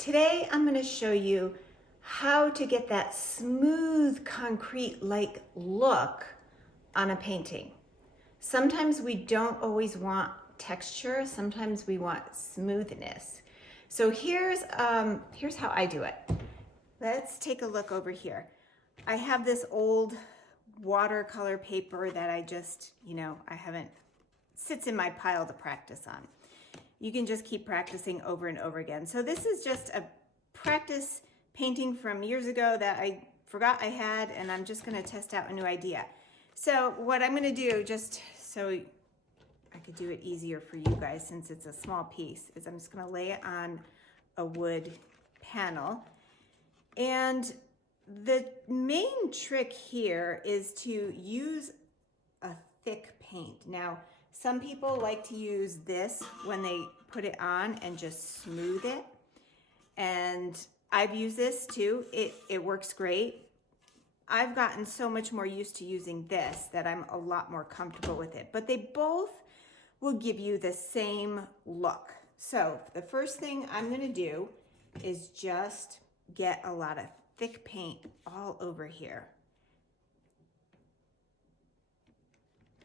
Today I'm going to show you how to get that smooth concrete-like look on a painting. Sometimes we don't always want texture, sometimes we want smoothness. So here's how I do it. Let's take a look over here. I have this old watercolor paper that I just, sits in my pile to practice on. You can just keep practicing over and over again. So this is just a practice painting from years ago that I forgot I had, and I'm just gonna test out a new idea. So what I'm gonna do, just so I could do it easier for you guys since it's a small piece, is I'm just gonna lay it on a wood panel. And the main trick here is to use a thick paint. Now, some people like to use this when they put it on and just smooth it. And I've used this too. It works great. I've gotten so much more used to using this that I'm a lot more comfortable with it. But they both will give you the same look. So the first thing I'm gonna do is just get a lot of thick paint all over here.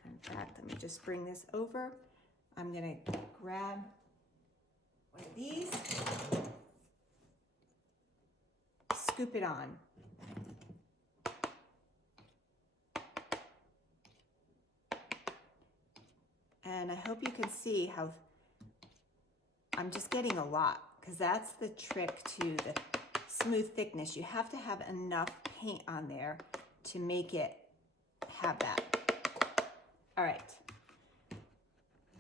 In fact, let me just bring this over. I'm gonna grab one of these, scoop it on. And I hope you can see how I'm just getting a lot, because that's the trick to the smooth thickness. You have to have enough paint on there to make it have that. All right,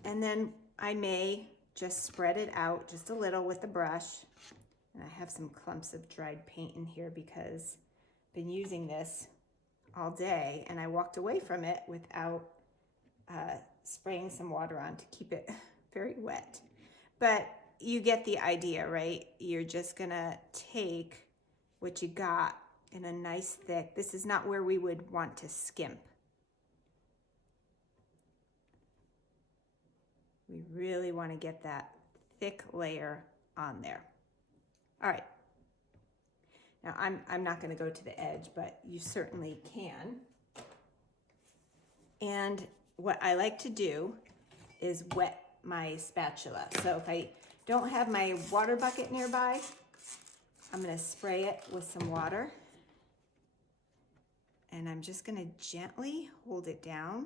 and then I may just spread it out just a little with the brush. And I have some clumps of dried paint in here because I've been using this all day and I walked away from it without spraying some water on to keep it very wet. But you get the idea, right? You're just gonna take what you got in a nice thick, this is not where we would want to skimp. We really want to get that thick layer on there. All right. Now I'm not going to go to the edge, but you certainly can. And what I like to do is wet my spatula. So if I don't have my water bucket nearby, I'm going to spray it with some water. And I'm just going to gently hold it down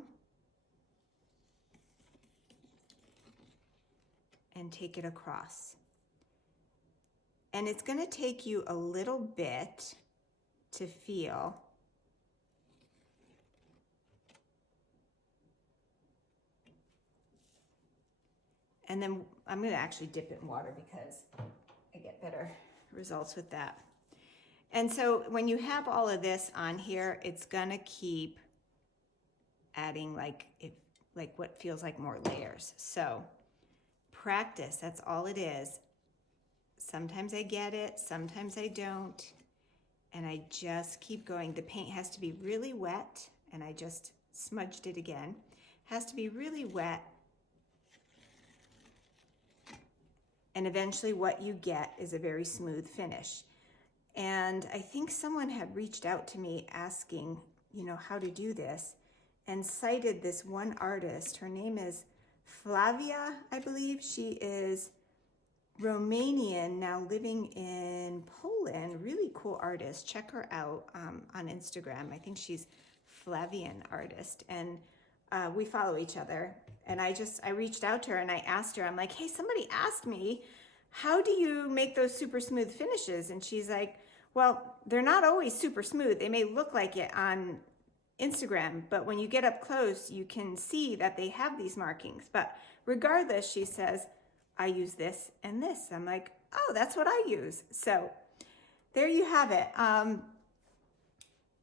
and take it across. And it's going to take you a little bit to feel. And then I'm going to actually dip it in water because I get better results with that. And so when you have all of this on here, it's going to keep adding like what feels like more layers. So practice, that's all it is. Sometimes I get it, sometimes I don't, and I just keep going. The paint has to be really wet, and I just smudged it again. Has to be really wet, and eventually what you get is a very smooth finish. And I think someone had reached out to me asking, how to do this, and cited this one artist. Her name is Flavia, I believe. She is Romanian, now living in Poland. Really cool artist. Check her out on Instagram. I think she's Flavian artist, and we follow each other. And I reached out to her and I asked her, I'm like, hey, somebody asked me, how do you make those super smooth finishes? And she's like, well, they're not always super smooth. They may look like it on Instagram, but when you get up close, you can see that they have these markings. But regardless, she says, I use this and this. I'm like, oh, that's what I use. So there you have it.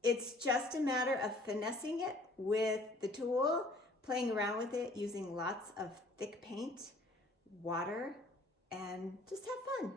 It's just a matter of finessing it with the tool, playing around with it, using lots of thick paint, water, and just have fun.